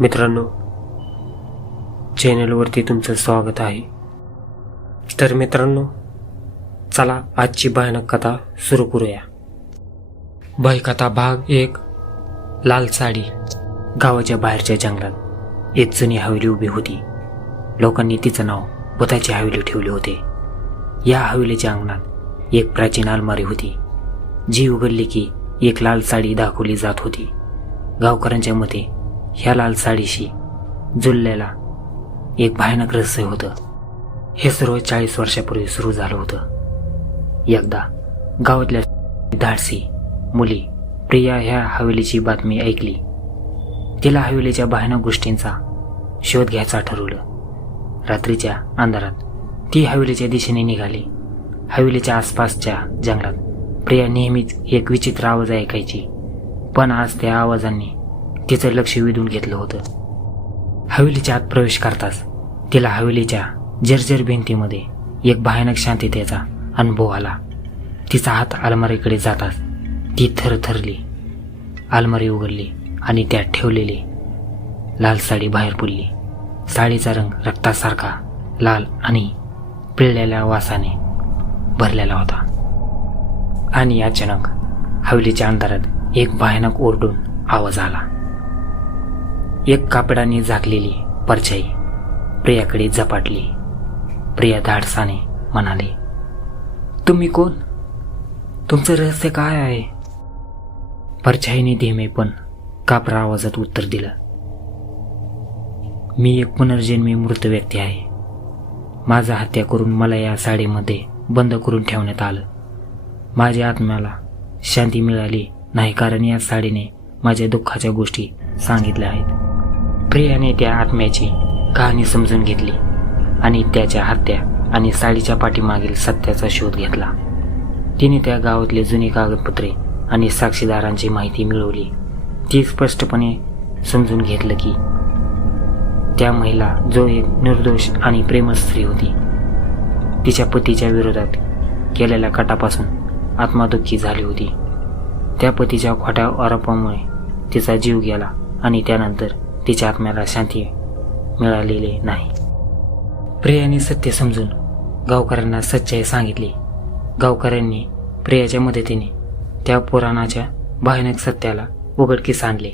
मित्रांनो चॅनलवरती तुमचं स्वागत आहे. तर मित्रांनो चला आजची भयानक कथा सुरू करूया. भयकथा भाग एक लाल साडी. गावाच्या बाहेरच्या जंगलात एक जुनी हवेली उभी होती. लोकांनी तिचं नाव भूताची हवेली ठेवले होते. या हवेलीच्या अंगणात एक प्राचीन अलमारी होती. जी उघडली की एक लाल साडी दाखवली जात होती. गावकऱ्यांच्या मते ह्या लाल साडीशी जुळलेला एक भयानक रहस्य होतं. हे सर्व चाळीस वर्षापूर्वी सुरू झालं होतं. एकदा गावातल्या धाडसी मुली प्रिया ह्या हवेलीची बातमी ऐकली. तिला हवेलीच्या भयानक गोष्टींचा शोध घ्यायचा ठरवलं. रात्रीच्या अंधारात ती हवेलीच्या दिशेने निघाली. हवेलीच्या आसपासच्या जंगलात प्रिया नेहमीच एक विचित्र आवाज ऐकायची. पण आज त्या आवाजांनी तिचं लक्ष वेधून घेतलं होतं. हवेलीच्या आत प्रवेश करताच तिला हवेलीच्या जर्जर भिंतीमध्ये एक भयानक शांततेचा अनुभव आला. तिचा हात अलमारीकडे जाताच ती थरथरली. अलमारी उघडली आणि त्यात ठेवलेली लाल साडी बाहेर पडली. साडीचा रंग रक्तासारखा लाल आणि पिळलेल्या वासाने भरलेला होता. आणि अचानक हवेलीच्या अंधारात एक भयानक ओरडून आवाज आला. एक कापडाने झाकलेली परछाई प्रियाकडे झपाटली. प्रिया धाडसाने म्हणाली तुम्ही कोण? तुमचं रहस्य काय आहे? परछाईने धीमे पण कापरा आवाजात उत्तर दिलं मी एक पुनर्जन्मी मृत व्यक्ती आहे. माझा हत्या करून मला या साडीमध्ये बंद करून ठेवण्यात आलं. माझ्या आत्म्याला शांती मिळाली नाही कारण या साडीने माझ्या दुःखाच्या गोष्टी सांगितल्या आहेत. प्रियाने त्या आत्म्याची कहाणी समजून घेतली आणि त्याच्या हत्या आणि साडीच्या पाठीमागील सत्याचा शोध घेतला. तिने त्या गावातले जुनी कागदपत्रे आणि साक्षीदारांची माहिती मिळवली ती स्पष्टपणे समजून घेतलं की त्या महिला जो एक निर्दोष आणि प्रेमळ स्त्री होती तिच्या पतीच्या विरोधात केलेल्या कटापासून आत्मदुःखी झाली होती. त्या पतीच्या खोट्या आरोपामुळे तिचा जीव गेला आणि त्यानंतर तिच्या आत्म्याला शांती मिळालेली नाही. प्रियाने सत्य समजून गावकऱ्यांना सच्चाई सांगितली. गावकऱ्यांनी प्रियाच्या मदतीने त्या पुराणाच्या भयानक सत्याला उघडकीस आणले.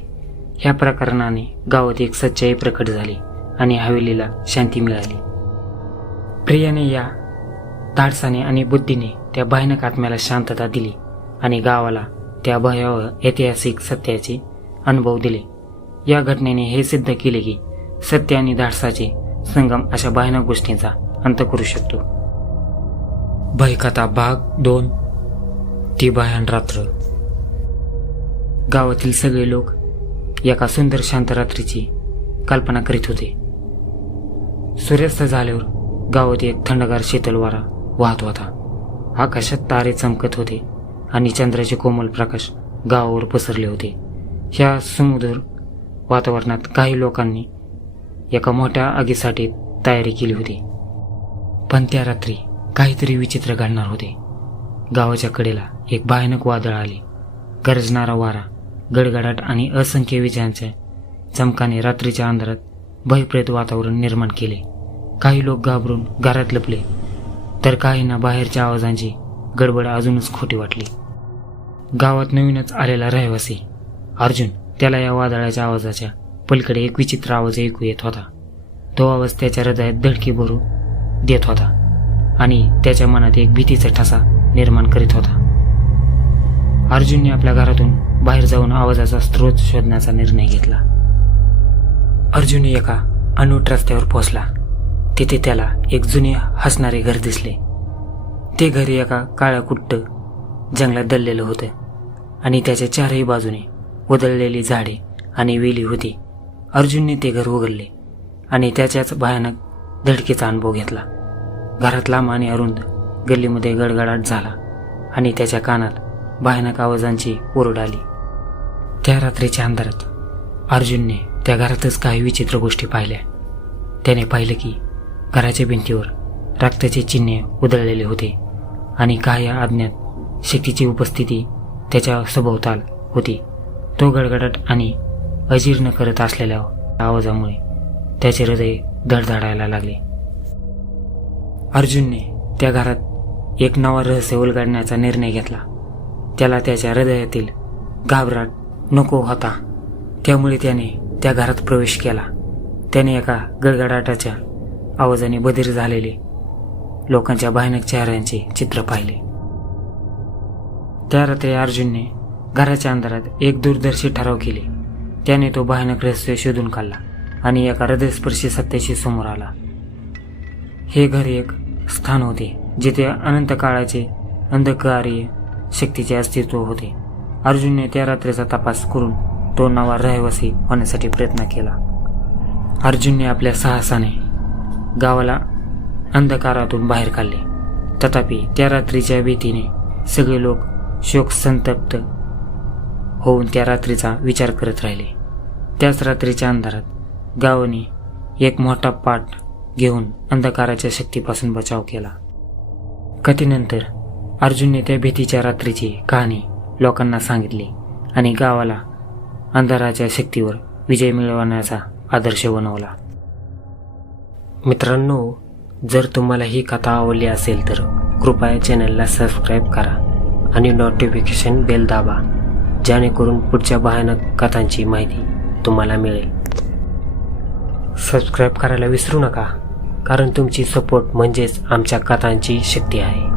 ह्या प्रकरणाने गावात एक सच्चाई प्रकट झाली आणि हवेलीला शांती मिळाली. प्रियाने या धाडसाने आणि बुद्धीने त्या भयानक आत्म्याला शांतता दिली आणि गावाला त्या भयावह ऐतिहासिक सत्याचे अनुभव दिले. या घटनेने हे सिद्ध केले की सत्य आणि धाडसाचे संगम अशा भयानक गोष्टींचा अंत करू शकतो. भयकथा भाग दोन. ती भयान रात्र. गावातील सगळे लोक एका सुंदर शांत रात्रीची कल्पना करीत होते. सूर्यास्त झाल्यावर गावात एक थंडगार शीतल वारा वाहत होता. आकाशात तारे चमकत होते आणि चंद्राचे कोमल प्रकाश गावावर पसरले होते. ह्या सुमधुर वातावरणात काही लोकांनी एका मोठ्या आगीसाठी तयारी केली होती. पण त्या रात्री काहीतरी विचित्र घडणार होते. गावाच्या कडेला एक भयानक वादळ आले. गरजणारा वारा गडगडाट आणि असंख्य विजांच्या चमकाने रात्रीच्या अंधारात भयप्रेत वातावरण निर्माण केले. काही लोक घाबरून घरात लपले तर काहींना बाहेरच्या आवाजांची गडबड अजूनच खोटी वाटली. गावात नवीनच आलेला रहिवासी अर्जुन त्याला या वादळाच्या आवाजाच्या पलीकडे एक विचित्र आवाज ऐकू येत होता. तो आवाज त्याच्या हृदयात धडकी भरू देत होता आणि त्याच्या मनात एक भीतीचा ठसा निर्माण करीत होता. अर्जुनने आपल्या घरातून बाहेर जाऊन आवाजाचा स्रोत शोधण्याचा निर्णय घेतला. अर्जुन एका अनूट रस्त्यावर पोहोचला. तिथे त्याला एक जुने हसणारे घर दिसले. ते घर एका काळ्या कुट्ट जंगलात दललेलं होतं आणि त्याच्या चारही बाजूने उदळलेली झाडे आणि वेली होती. अर्जुनने ते घर उघडले आणि त्याच्याच भयानक धडकेचा अनुभव घेतला. घरात लांब आणि अरुंद गल्लीमध्ये गडगडाट झाला आणि त्याच्या कानात भयानक आवाजांची ओरड आली. त्या रात्रीच्या अंधारात अर्जुनने त्या घरातच काही विचित्र गोष्टी पाहिल्या. त्याने पाहिलं की घराच्या भिंतीवर रक्ताचे चिन्हे उधळलेले होते आणि काही अज्ञात शक्तीची उपस्थिती त्याच्या सभोवताल होती. तो गडगडाट आणि अजीर्ण करत असलेल्या आवाजामुळे त्याचे हृदय धडधडायला लागले. अर्जुनने त्या घरात एक नवा रहस्य उलगडण्याचा निर्णय घेतला. त्याला त्याच्या हृदयातील घाबराट नको होता. त्यामुळे त्याने त्या घरात प्रवेश केला. त्याने एका गडगडाटाच्या आवाजाने बधीर झालेले लोकांच्या भयानक चेहऱ्यांचे चित्र पाहिले. त्या रात्री अर्जुनने घराच्या अंधारात एक दूरदर्शी ठराव केले. त्याने तो भयानक रहस्य शोधून काढला आणि एका हृदयस्पर्शी सत्याशी समोर आला. हे घर एक स्थान होते जिथे अनंत काळाचे अंधकारीय शक्तीचे अस्तित्व होते. अर्जुनने त्या रात्रीचा तपास करून तो नवा रहिवासी होण्यासाठी प्रयत्न केला. अर्जुनने आपल्या साहसाने गावाला अंधकारातून बाहेर काढले. तथापि त्या रात्रीच्या भीतीने सगळे लोक शोक संतप्त होऊन त्या रात्रीचा विचार करत राहिले. त्याच रात्रीच्या अंधारात गावाने एक मोठा पाठ घेऊन अंधकाराच्या शक्तीपासून बचाव केला. कथेनंतर अर्जुनने त्या भीतीच्या रात्रीची कहाणी लोकांना सांगितली आणि गावाला अंधाराच्या शक्तीवर विजय मिळवण्याचा आदर्श बनवला. मित्रांनो जर तुम्हाला ही कथा आवडली असेल तर कृपया चॅनलला सबस्क्राईब करा आणि नोटिफिकेशन बेल दाबा. जेणेकरून पुढच्या भयानक कथांची माहिती तुम्हाला मिळेल. सबस्क्राईब करायला विसरू नका कारण तुमची सपोर्ट म्हणजेच आमच्या कथांची शक्ती आहे.